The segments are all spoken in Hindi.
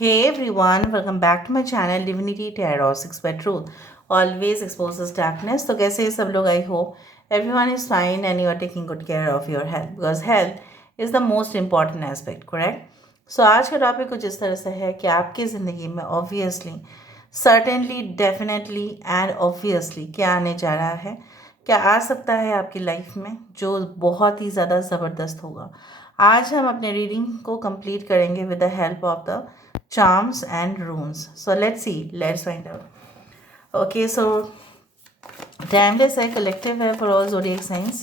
Hey everyone, welcome back to my channel Divinity Tarot 6 by Truth. Always exposes darkness. तो कैसे हैं सब लोग? I hope everyone is fine and you are taking good care of your health because health is the most important aspect, correct? So आज का टॉपिक कुछ इस तरह से है कि आपकी ज़िंदगी में obviously, certainly, definitely and obviously क्या आने जा रहा है, क्या आ सकता है आपकी लाइफ में जो बहुत ही ज़्यादा ज़बरदस्त होगा। आज हम अपने रीडिंग को कंप्लीट करेंगे with the help of the charms and runes. So let's find out. Okay, so timeless है, collective है for all zodiac signs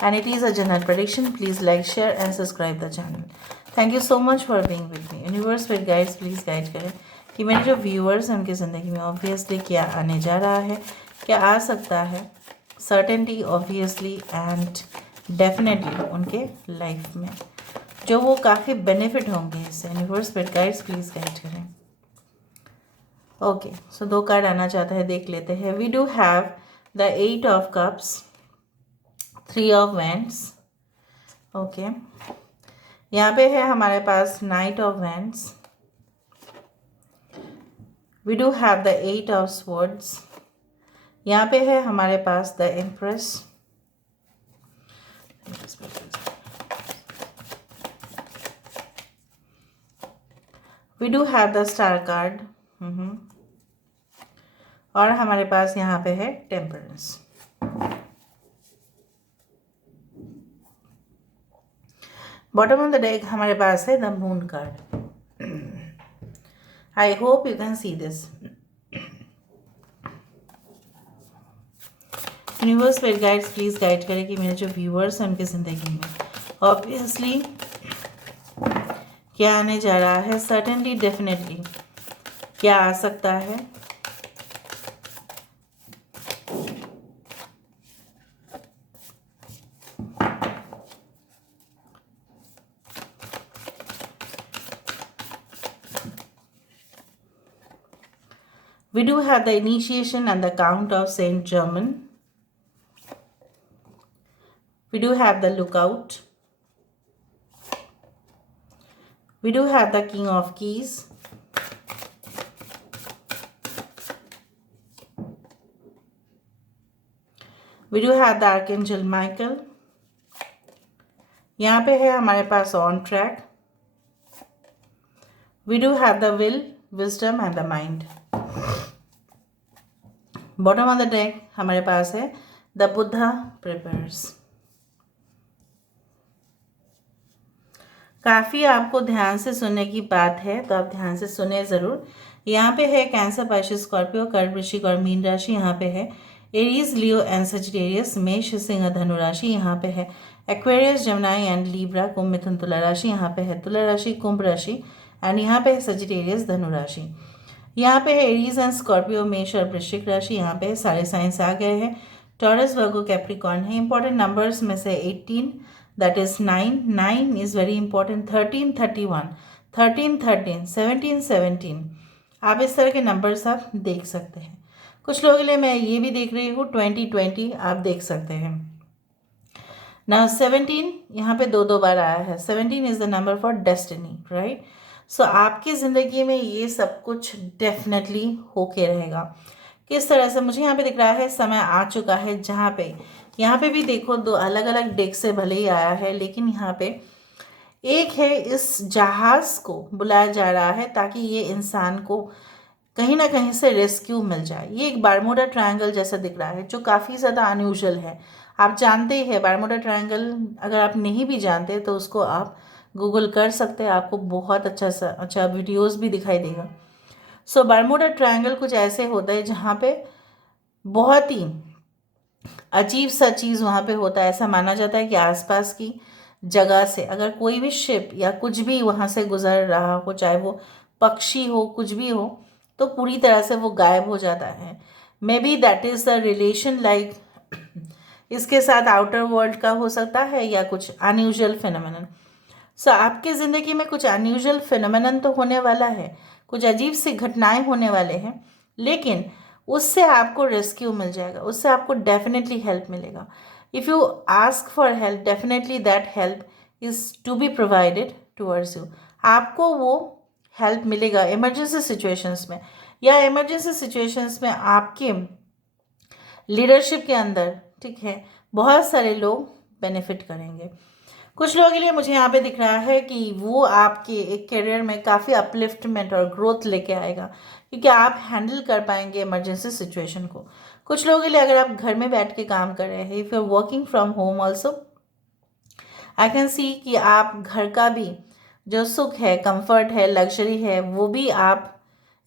and it is a general prediction. Please like, share and subscribe the channel. Thank you so much for being with me. Universe with guides, please guide करें कि मेरे जो viewers हैं उनकी ज़िंदगी में obviously क्या आने जा रहा है, क्या आ सकता है, certainty obviously and definitely उनके life में जो वो काफ़ी बेनिफिट होंगे इससे। यूनिवर्स बेट गाइड्स प्लीज़ गाइड करें। ओके, सो 2 कार्ड आना चाहता है, देख लेते हैं। We do have the 8 of cups, 3 of wands. Okay, यहाँ पे है हमारे पास knight of wands. We do have the 8 of swords. यहाँ पे है हमारे पास the empress. We do have the star card और हमारे पास यहाँ पे है temperance. Bottom of the deck हमारे पास है the moon card. I hope you can see this. Universe पे गाइड्स प्लीज गाइड करें कि मेरे जो व्यूअर्स हैं उनकी ज़िंदगी में ऑब्वियसली क्या आने जा रहा है, सर्टेनली डेफिनेटली क्या आ सकता है। We do have the initiation and the count of Saint Germain. We do have the lookout. We do have the King of Keys. We do have the Archangel Michael. यहाँ पे है हमारे पास on track. We do have the will, wisdom and the mind. Bottom of the deck हमारे पास है द बुद्धा प्रिपेयर्स। काफ़ी आपको ध्यान से सुनने की बात है तो आप ध्यान से सुने ज़रूर। यहाँ पे है कैंसर, पाइसेस, स्कॉर्पियो, कर्क, वृश्चिक और मीन राशि। यहाँ पे है एरीज, लियो एंड सजिटेरियस, मेष, सिंह, धनु राशि। यहाँ पे है एक्वेरियस, जमनाई एंड लीब्रा, कुंभ, मिथुन, तुला राशि। यहाँ पे है तुला राशि, कुंभ राशि एंड यहाँ पे है सजिटेरियस, धनु राशि। यहाँ पे है एरीज एंड स्कॉर्पियो, मेष और वृश्चिक राशि। यहाँ पे सारे साइंस आ गए हैं। टॉरस, वर्गो, कैप्रिकॉर्न है। इंपॉर्टेंट नंबर्स में से 18, that is 9 is very important. 13 31, 13 13, 17 17, आप इस तरह के नंबर्स आप देख सकते हैं। कुछ लोगों के लिए मैं ये भी देख रही हूँ 20 20 आप देख सकते हैं ना। 17 यहाँ पे दो बार आया है। 17 is the number for destiny, right. So आपकी ज़िंदगी में ये सब कुछ डेफिनेटली होके रहेगा। किस तरह से मुझे यहाँ पे दिख रहा है, समय आ चुका है जहाँ पे यहाँ पे भी देखो 2 अलग अलग डेक से भले ही आया है, लेकिन यहाँ पे एक है इस जहाज़ को बुलाया जा रहा है ताकि ये इंसान को कहीं ना कहीं से रेस्क्यू मिल जाए। ये एक बारमूडा ट्रायंगल जैसा दिख रहा है जो काफ़ी ज़्यादा अनयूजुअल है। आप जानते ही है बारमूडा ट्रायंगल, अगर आप नहीं भी जानते तो उसको आप गूगल कर सकते हैं, आपको बहुत अच्छा वीडियोस भी दिखाई देगा। सो बारमूडा ट्रायंगल कुछ ऐसे होता है जहाँ पे बहुत ही अजीब सा चीज़ वहाँ पे होता है। ऐसा माना जाता है कि आसपास की जगह से अगर कोई भी शिप या कुछ भी वहाँ से गुजर रहा हो, चाहे वो पक्षी हो, कुछ भी हो, तो पूरी तरह से वो गायब हो जाता है। May be that is the relation like इसके साथ आउटर वर्ल्ड का हो सकता है या कुछ अनयूजुअल फिनोमेनन। सो आपकी ज़िंदगी में कुछ अनयूजुअल फिनोमेनन तो होने वाला है, कुछ अजीब सी घटनाएं होने वाले हैं, लेकिन उससे आपको रेस्क्यू मिल जाएगा, उससे आपको डेफिनेटली हेल्प मिलेगा। If you ask for help, definitely that help is to be provided towards you. आपको वो हेल्प मिलेगा इमरजेंसी सिचुएशंस में, या इमरजेंसी सिचुएशंस में आपके लीडरशिप के अंदर, ठीक है, बहुत सारे लोग बेनिफिट करेंगे। कुछ लोगों के लिए मुझे यहाँ पे दिख रहा है कि वो आपके एक करियर में काफ़ी अपलिफ्टमेंट और ग्रोथ लेके आएगा, क्योंकि आप हैंडल कर पाएंगे इमरजेंसी सिचुएशन को। कुछ लोगों के लिए अगर आप घर में बैठ के काम कर रहे हैं, if you are working from home also, I can see कि आप घर का भी जो सुख है, कंफर्ट है, लग्जरी है, वो भी आप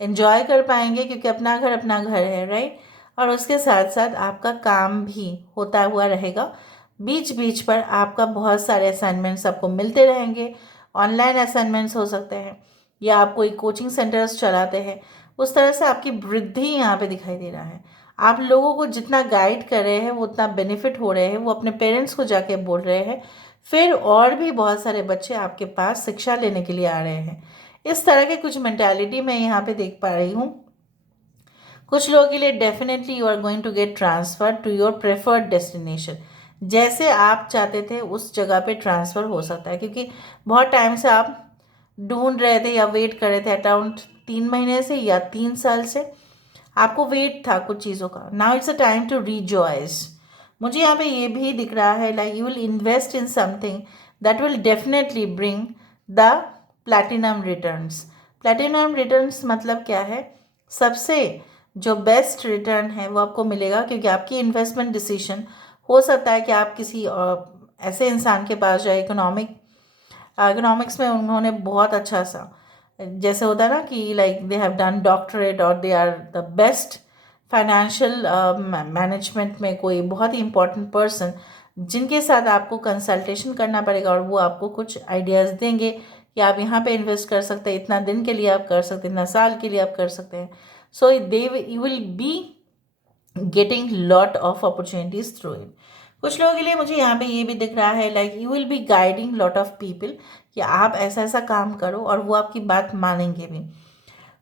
एंजॉय कर पाएंगे, क्योंकि अपना घर है, राइट। और उसके साथ साथ आपका काम भी होता हुआ रहेगा। बीच बीच पर आपका बहुत सारे असाइनमेंट्स आपको मिलते रहेंगे। ऑनलाइन असाइनमेंट्स हो सकते हैं, या आप कोई कोचिंग सेंटर्स चलाते हैं, उस तरह से आपकी वृद्धि यहाँ पे दिखाई दे रहा है। आप लोगों को जितना गाइड कर रहे हैं वो उतना बेनिफिट हो रहे हैं, वो अपने पेरेंट्स को जाके बोल रहे हैं, फिर और भी बहुत सारे बच्चे आपके पास शिक्षा लेने के लिए आ रहे हैं। इस तरह के कुछ मेंटालिटी मैं यहाँ पे देख पा रही हूँ। कुछ लोगों के लिए definitely you are going to get transfer to your preferred destination. जैसे आप चाहते थे उस जगह पे ट्रांसफ़र हो सकता है, क्योंकि बहुत टाइम से आप ढूंढ रहे थे या वेट कर रहे थे, अराउंड 3 महीने से या 3 साल से आपको वेट था कुछ चीज़ों का। Now it's a time to rejoice. मुझे यहाँ पे ये भी दिख रहा है like you will invest in something that will definitely bring the platinum returns. Platinum returns मतलब क्या है? सबसे जो बेस्ट रिटर्न है वो आपको मिलेगा, क्योंकि आपकी इन्वेस्टमेंट डिसीजन हो सकता है कि आप किसी ऐसे इंसान के पास जाए, इकोनॉमिक्स में उन्होंने बहुत अच्छा सा, जैसे होता है ना कि like they have done doctorate और they are the best financial management में कोई बहुत ही इंपॉर्टेंट पर्सन, जिनके साथ आपको कंसल्टेशन करना पड़ेगा और वो आपको कुछ आइडियाज़ देंगे कि आप यहाँ पे इन्वेस्ट कर सकते हैं, इतना दिन के लिए आप कर सकते हैं, इतना साल के लिए आप कर सकते हैं। So they you will be getting lot of opportunities through it. कुछ लोगों के लिए मुझे यहाँ पे ये भी दिख रहा है like you will be guiding lot of people कि आप ऐसा ऐसा काम करो, और वो आपकी बात मानेंगे भी।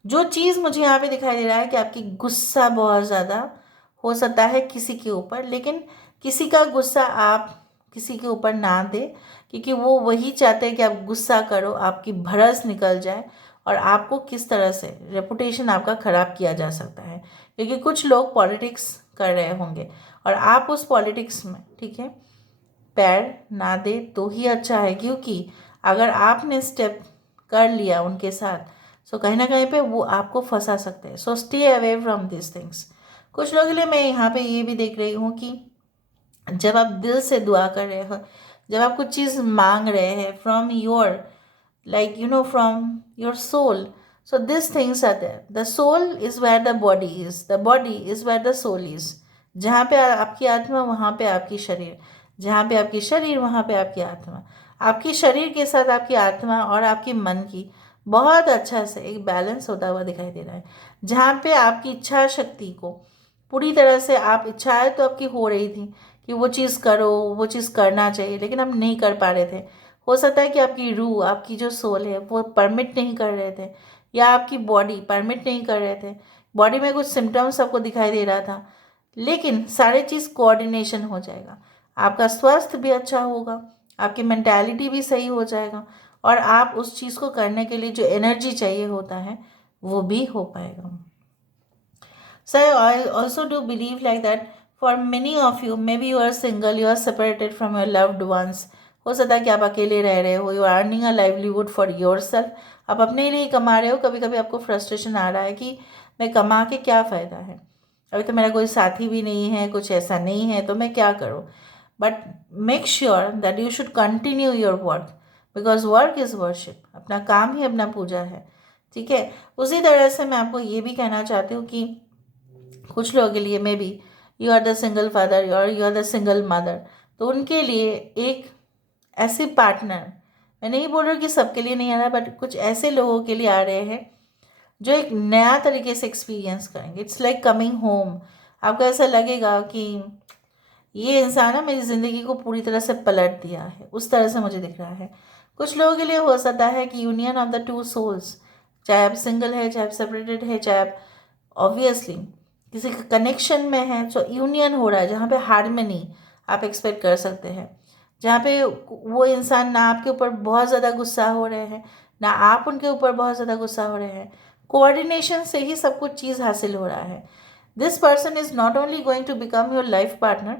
जो चीज़ मुझे यहाँ पे दिखाई दे रहा है कि आपकी गुस्सा बहुत ज़्यादा हो सकता है किसी के ऊपर, लेकिन किसी का गुस्सा आप किसी के ऊपर ना दे, क्योंकि वो वही चाहते हैं कि आप गुस्सा करो, आपकी भड़स निकल जाए, और आपको किस तरह से रेपुटेशन आपका ख़राब किया जा सकता है। क्योंकि कुछ लोग पॉलिटिक्स कर रहे होंगे और आप उस पॉलिटिक्स में, ठीक है, पैर ना दे तो ही अच्छा है, क्योंकि अगर आपने स्टेप कर लिया उनके साथ, सो कहीं ना कहीं पे वो आपको फंसा सकते हैं। So stay away from this things. कुछ लोगों के लिए मैं यहाँ पे ये भी देख रही हूँ कि जब आप दिल से दुआ कर रहे हो, जब आप कुछ चीज़ मांग रहे हैं from your like from your soul, so these things are there. The soul is where the body is, the body is where the soul is. जहाँ पे आपकी आत्मा वहाँ पे आपकी शरीर, जहाँ पे आपकी शरीर वहाँ पे आपकी आत्मा। आपकी शरीर के साथ आपकी आत्मा और आपकी मन की बहुत अच्छा से एक बैलेंस होता हुआ दिखाई दे रहा है, जहाँ पे आपकी इच्छा शक्ति को पूरी तरह से, आप इच्छाएं तो आपकी हो रही थी कि वो चीज़ करो, वो चीज़ करना चाहिए, लेकिन आप नहीं कर पा रहे थे। हो सकता है कि आपकी रूह, आपकी जो सोल है वो परमिट नहीं कर रहे थे, या आपकी बॉडी परमिट नहीं कर रहे थे। बॉडी में कुछ सिम्टम्स आपको दिखाई दे रहा था, लेकिन सारे चीज़ कोऑर्डिनेशन हो जाएगा। आपका स्वास्थ्य भी अच्छा होगा, आपकी मेंटालिटी भी सही हो जाएगा, और आप उस चीज़ को करने के लिए जो एनर्जी चाहिए होता है वो भी हो पाएगा। So I also do believe like that for many of you, maybe you are single, you are separated from your loved ones. हो सकता है कि आप अकेले रह रहे हो, you are earning a livelihood for yourself, आप अपने लिए कमा रहे हो। कभी कभी आपको फ्रस्ट्रेशन आ रहा है कि मैं कमा के क्या फ़ायदा है, अभी तो मेरा कोई साथी भी नहीं है, कुछ ऐसा नहीं है, तो मैं क्या करूँ। But make sure that you should continue your work, because work is worship. अपना काम ही अपना पूजा है, ठीक है। उसी तरह से मैं आपको ये भी कहना चाहती हूँ कि कुछ लोगों के लिए may be you are the single father और you are the single mother, तो उनके लिए एक ऐसे पार्टनर, मैं नहीं बोल रही हूँ कि सबके लिए नहीं आ रहा, बट कुछ ऐसे लोगों के लिए आ रहे हैं जो एक नया तरीके से एक्सपीरियंस करेंगे। It's like coming home. आपको ऐसा लगेगा कि ये इंसान ना मेरी ज़िंदगी को पूरी तरह से पलट दिया है, उस तरह से मुझे दिख रहा है। कुछ लोगों के लिए हो सकता है कि union of the two souls, चाहे आप सिंगल है, चाहे आप सेपरेटेड है, चाहे आप ऑब्वियसली किसी का कनेक्शन में है, जो यूनियन हो रहा है, जहाँ पे हार्मनी आप एक्सपेक्ट कर सकते हैं, जहाँ पे वो इंसान ना आपके ऊपर बहुत ज़्यादा गुस्सा हो रहे हैं, ना आप उनके ऊपर बहुत ज़्यादा गुस्सा हो रहे हैं। कोऑर्डिनेशन से ही सब कुछ चीज़ हासिल हो रहा है। This person is not only going to become your life partner,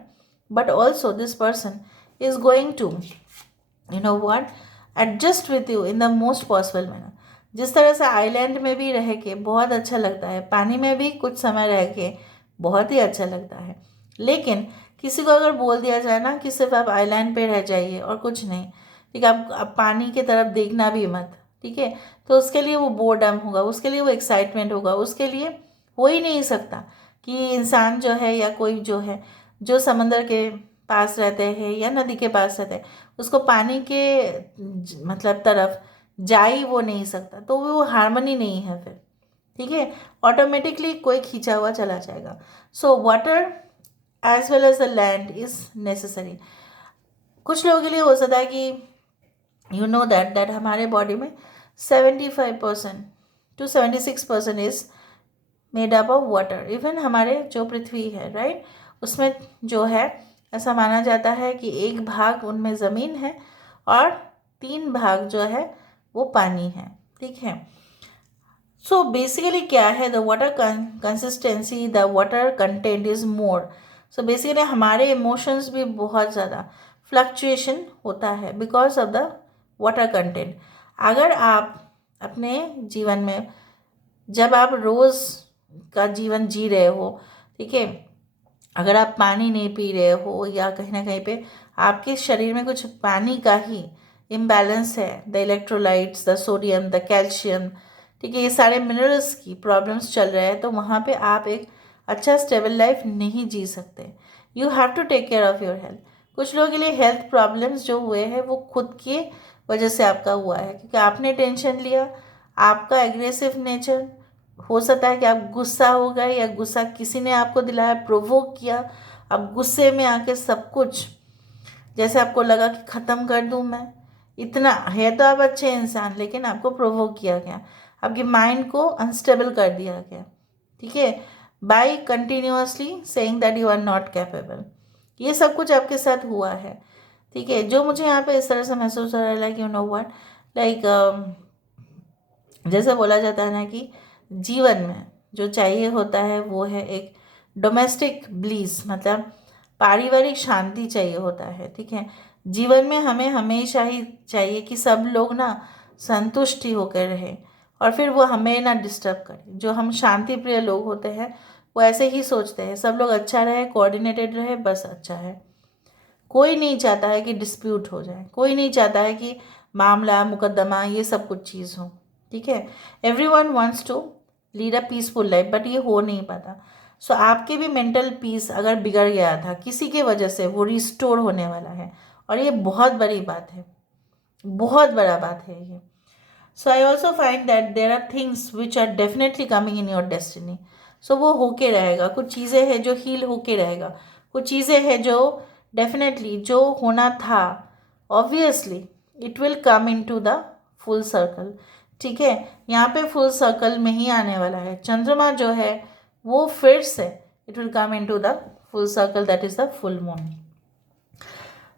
but also this person is going to what adjust with you in the most possible manner. जिस तरह से आइलैंड में भी रह के बहुत अच्छा लगता है, पानी में भी कुछ समय रह के बहुत ही अच्छा लगता है, लेकिन किसी को अगर बोल दिया जाए ना कि सिर्फ आप आइलैंड पे रह जाइए और कुछ नहीं, ठीक है, आप पानी की तरफ देखना भी मत, ठीक है, तो उसके लिए वो बोर्डम होगा, उसके लिए वो एक्साइटमेंट होगा, उसके लिए हो ही नहीं सकता कि इंसान जो है या कोई जो है जो समंदर के पास रहते हैं या नदी के पास रहते हैं, उसको पानी के मतलब तरफ जा ही वो नहीं सकता, तो वो हार्मनी नहीं है फिर, ठीक है, ऑटोमेटिकली कोई खींचा हुआ चला जाएगा। So water as well as the land is necessary. कुछ लोगों के लिए हो सकता है कि दैट हमारे बॉडी में 75% to 76% is made up of water. Even हमारे जो पृथ्वी है, राइट, उसमें जो है ऐसा माना जाता है कि 1 भाग उनमें ज़मीन है और 3 भाग जो है वो पानी है, ठीक है। सो बेसिकली क्या है, the water consistency, the water content is more. So basically हमारे इमोशंस भी बहुत ज़्यादा फ्लक्चुएशन होता है because of the water content. अगर आप अपने जीवन में जब आप रोज़ का जीवन जी रहे हो, ठीक है, अगर आप पानी नहीं पी रहे हो या कहीं ना कहीं पे आपके शरीर में कुछ पानी का ही इम्बैलेंस है, the electrolytes, the sodium, the calcium, ठीक है, ये सारे मिनरल्स की प्रॉब्लम्स चल रहे हैं, तो वहाँ पे आप एक अच्छा स्टेबल लाइफ नहीं जी सकते। You have to take care of your health. कुछ लोगों के लिए हेल्थ प्रॉब्लम्स जो हुए हैं वो खुद की वजह से आपका हुआ है, क्योंकि आपने टेंशन लिया, आपका एग्रेसिव नेचर, हो सकता है कि आप गुस्सा हो गए या गुस्सा किसी ने आपको दिलाया, प्रोवोक किया, अब गुस्से में आके सब कुछ जैसे आपको लगा कि ख़त्म कर दूं मैं, इतना है तो आप अच्छे इंसान, लेकिन आपको प्रोवोक किया गया, आपके माइंड को अनस्टेबल कर दिया गया, ठीक है, by continuously saying that you are not capable. ये सब कुछ आपके साथ हुआ है, ठीक है। जो मुझे यहाँ पे इस तरह से महसूस हो रहा है, लाइक व्हाट, लाइक जैसे बोला जाता है ना कि जीवन में जो चाहिए होता है वो है एक डोमेस्टिक ब्लीस, मतलब पारिवारिक शांति चाहिए होता है, ठीक है। जीवन में हमें हमेशा ही चाहिए कि सब लोग ना संतुष्टि होकर रहे और फिर वो हमें ना डिस्टर्ब करे। जो हम शांति प्रिय लोग होते हैं वो ऐसे ही सोचते हैं, सब लोग अच्छा रहे, कोऑर्डिनेटेड रहे, बस अच्छा है। कोई नहीं चाहता है कि डिस्प्यूट हो जाए, कोई नहीं चाहता है कि मामला मुकदमा ये सब कुछ चीज़ हो, ठीक है। Everyone wants to lead a peaceful life, but ये हो नहीं पाता। सो आपके भी मेंटल पीस अगर बिगड़ गया था किसी के वजह से, वो रिस्टोर होने वाला है, और ये बहुत बड़ी बात है, बहुत बड़ा बात है ये। So I also find that there are things which are definitely coming in your destiny. So वो होके रहेगा, कुछ चीज़ें हैं जो हील होके रहेगा, कुछ चीज़ें हैं जो डेफिनेटली जो होना था, obviously it will come into the full circle, ठीक है। यहाँ पे फुल सर्कल में ही आने वाला है। चंद्रमा जो है वो फिर से it will come into the full circle, that is the full moon.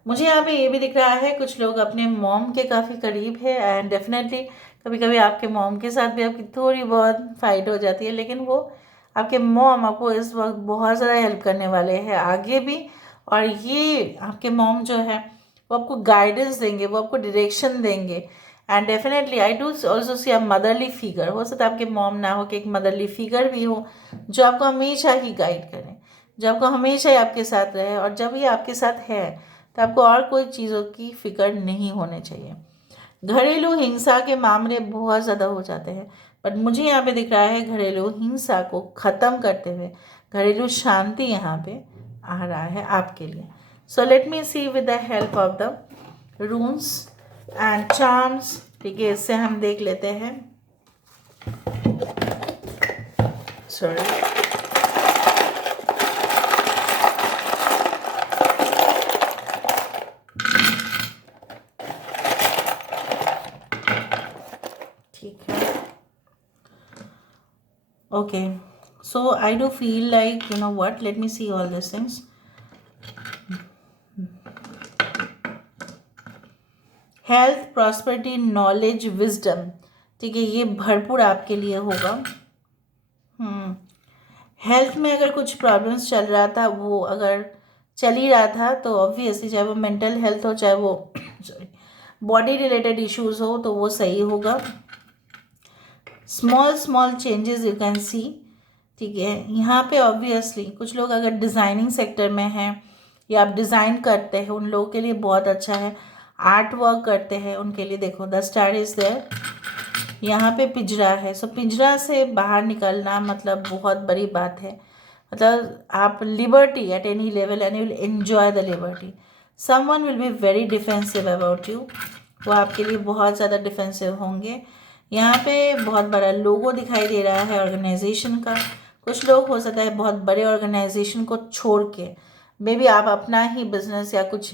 मुझे यहाँ पे ये भी दिख रहा है कुछ लोग अपने मॉम के काफ़ी करीब है, एंड डेफिनेटली कभी कभी आपके मॉम के साथ भी आपकी थोड़ी बहुत फाइट हो जाती है, लेकिन वो आपके मॉम आपको इस वक्त बहुत ज़्यादा हेल्प करने वाले हैं आगे भी। और ये आपके मॉम जो है वो आपको गाइडेंस देंगे, वो आपको डायरेक्शन देंगे, and definitely I do also see a motherly figure. हो सकता है आपके मॉम ना हो कि एक मदरली फिगर भी हो जो आपको हमेशा ही गाइड करे, जो आपको हमेशा ही आपके साथ रहे, और जब ये आपके साथ है तो आपको और कोई चीज़ों की फिक्र नहीं होनी चाहिए। घरेलू हिंसा के मामले बहुत ज़्यादा हो जाते हैं, बट मुझे यहाँ पे दिख रहा है घरेलू हिंसा को ख़त्म करते हुए घरेलू शांति यहाँ पे आ रहा है आपके लिए। So let me see with the help of the runes and charms, ठीक है, इससे हम देख लेते हैं। सॉरी, ठीक है, okay, so I do feel like what, let me see all these things. Health, prosperity, knowledge, wisdom, ठीक है, ये भरपूर आपके लिए होगा। हेल्थ में अगर कुछ प्रॉब्लम्स चल रहा था, वो अगर चल ही रहा था, तो ऑब्वियसली चाहे वो मेंटल हेल्थ हो, चाहे वो सॉरी बॉडी रिलेटेड इश्यूज हो, तो वो सही होगा। Small small changes you can see, ठीक है। यहाँ पे ऑब्वियसली कुछ लोग अगर डिज़ाइनिंग सेक्टर में हैं या आप डिज़ाइन करते हैं, उन लोगों के लिए बहुत अच्छा है। आर्ट वर्क करते हैं उनके लिए देखो द स्टार इज़ देयर। यहाँ पे पिंजरा है, सो पिंजरा से बाहर निकलना मतलब बहुत बड़ी बात है। मतलब आप liberty at any level and you will enjoy the liberty. Someone will be very defensive about you, वो आपके लिए बहुत ज़्यादा डिफेंसिव होंगे। यहाँ पे बहुत बड़ा लोगो दिखाई दे रहा है ऑर्गेनाइजेशन का। कुछ लोग हो सकता है बहुत बड़े ऑर्गेनाइजेशन को छोड़ के मे बी आप अपना ही बिजनेस या कुछ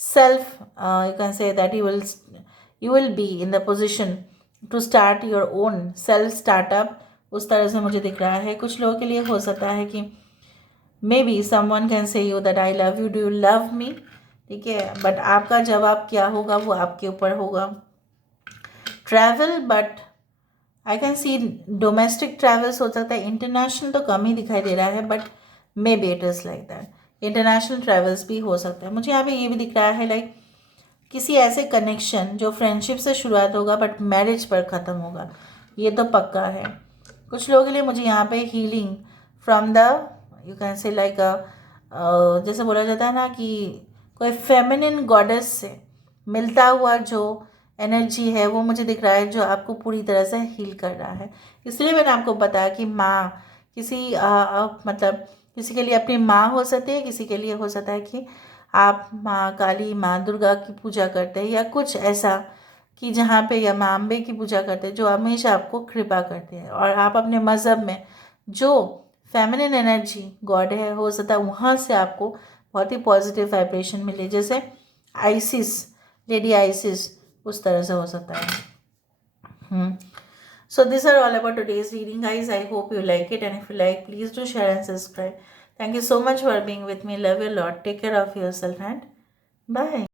self you can say that you will be in the position to start your own self startup, उस तरह से मुझे दिख रहा है। कुछ लोगों के लिए हो सकता है कि may be someone can say you that I love you, do you love me, ठीक है, बट आपका जवाब क्या होगा वो आपके ऊपर होगा। Travel, but I can C domestic travels हो सकता है, इंटरनेशनल तो कम ही दिखाई दे रहा है, but may be it is like that. International travels भी हो सकता है। मुझे यहाँ पे ये भी दिख रहा है लाइक किसी ऐसे कनेक्शन जो फ्रेंडशिप से शुरुआत होगा बट मैरिज पर ख़त्म होगा, ये तो पक्का है। कुछ लोगों के लिए मुझे यहाँ पे healing from the you can से लाइक जैसे बोला जाता है ना कि कोई फेमिनिन गॉडेस से मिलता हुआ जो एनर्जी है वो मुझे दिख रहा है, जो आपको पूरी तरह से हील कर रहा है। इसलिए मैंने आपको बताया कि माँ किसी मतलब किसी के लिए अपनी माँ हो सकती है, किसी के लिए हो सकता है कि आप माँ काली, माँ दुर्गा की पूजा करते हैं या कुछ ऐसा कि जहाँ पे या माँ अम्बे की पूजा करते हैं जो हमेशा आपको कृपा करते हैं। और आप अपने मज़हब में जो फेमिनिन एनर्जी गॉड है हो सकता है वहाँ से आपको बहुत ही पॉजिटिव वाइब्रेशन मिले, जैसे आइसिस, लेडी आइसिस, उस तरह से हो सकता है। So these are all about today's reading, guys. I hope you like it, and if you like, please do share and subscribe. Thank you so much for being with me. Love you a lot. Take care of yourself and bye.